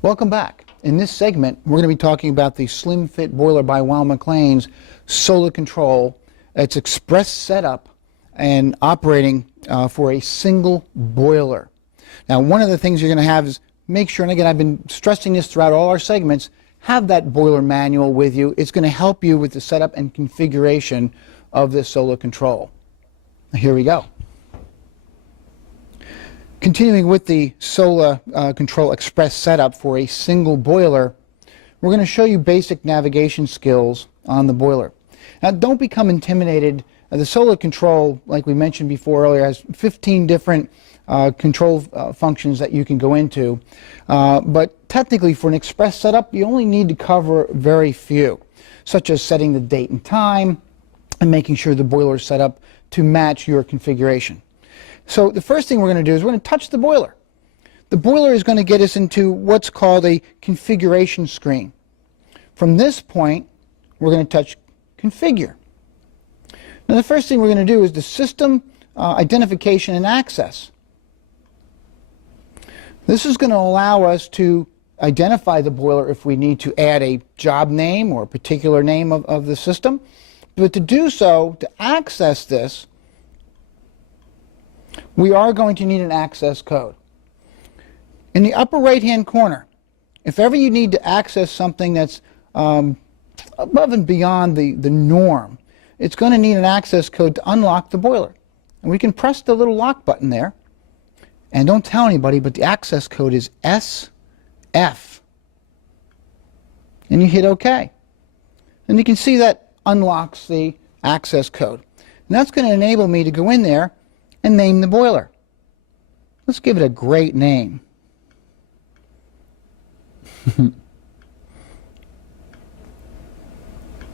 Welcome back. In this segment, we're going to be talking about the Slim Fit boiler by Weil-McLain's SOLA control. It's ExpressSetup and operating for a single boiler. Now, one of the things you're going to have is make sure, and again, I've been stressing this throughout all our segments, have that boiler manual with you. It's going to help you with the setup and configuration of this SOLA control. Here we go. Continuing with the SOLA control ExpressSetup for a single boiler, we're going to show you basic navigation skills on the boiler. Now, don't become intimidated. The SOLA control, like we mentioned before earlier, has 15 different control functions that you can go into. But technically, for an ExpressSetup, you only need to cover very few, such as setting the date and time and making sure the boiler is set up to match your configuration. So the first thing we're going to do is we're going to touch the boiler. The boiler is going to get us into what's called a configuration screen. From this point, we're going to touch Configure. Now the first thing we're going to do is the system identification and access. This is going to allow us to identify the boiler if we need to add a job name or a particular name of the system. But to do so, to access this, we are going to need an access code. In the upper right-hand corner, if ever you need to access something that's above and beyond the norm, it's going to need an access code to unlock the boiler. And we can press the little lock button there. And don't tell anybody, but the access code is SF. And you hit OK. And you can see that unlocks the access code. And that's going to enable me to go in there and name the boiler. Let's give it a great name.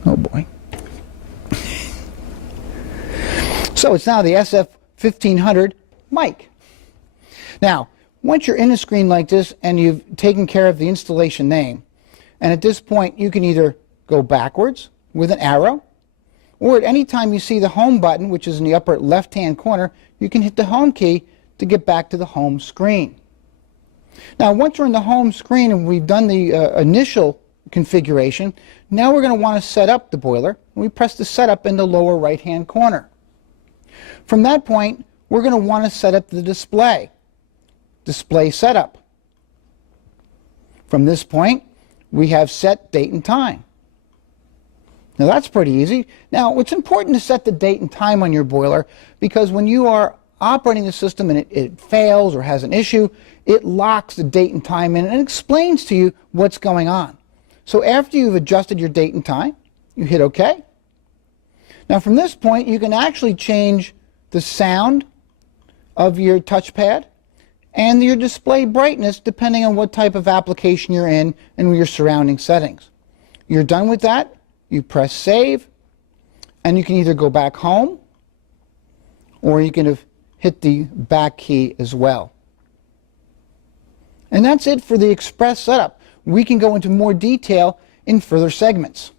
Oh boy. So it's now the SF1500 mic. Now, once you're in a screen like this and you've taken care of the installation name, and at this point you can either go backwards with an arrow, or at any time you see the home button, which is in the upper left-hand corner, you can hit the home key to get back to the home screen. Now, once we're in the home screen and we've done the initial configuration, now we're going to want to set up the boiler, and we press the setup in the lower right-hand corner. From that point, we're going to want to set up the display setup. From this point, we have set date and time. Now that's pretty easy. Now it's important to set the date and time on your boiler because when you are operating the system and it fails or has an issue, it locks the date and time in and explains to you what's going on. So after you've adjusted your date and time, you hit OK. Now from this point you can actually change the sound of your touchpad and your display brightness depending on what type of application you're in and your surrounding settings. You're done with that. You press save, and you can either go back home or you can hit the back key as well. And that's it for the ExpressSetup. We can go into more detail in further segments.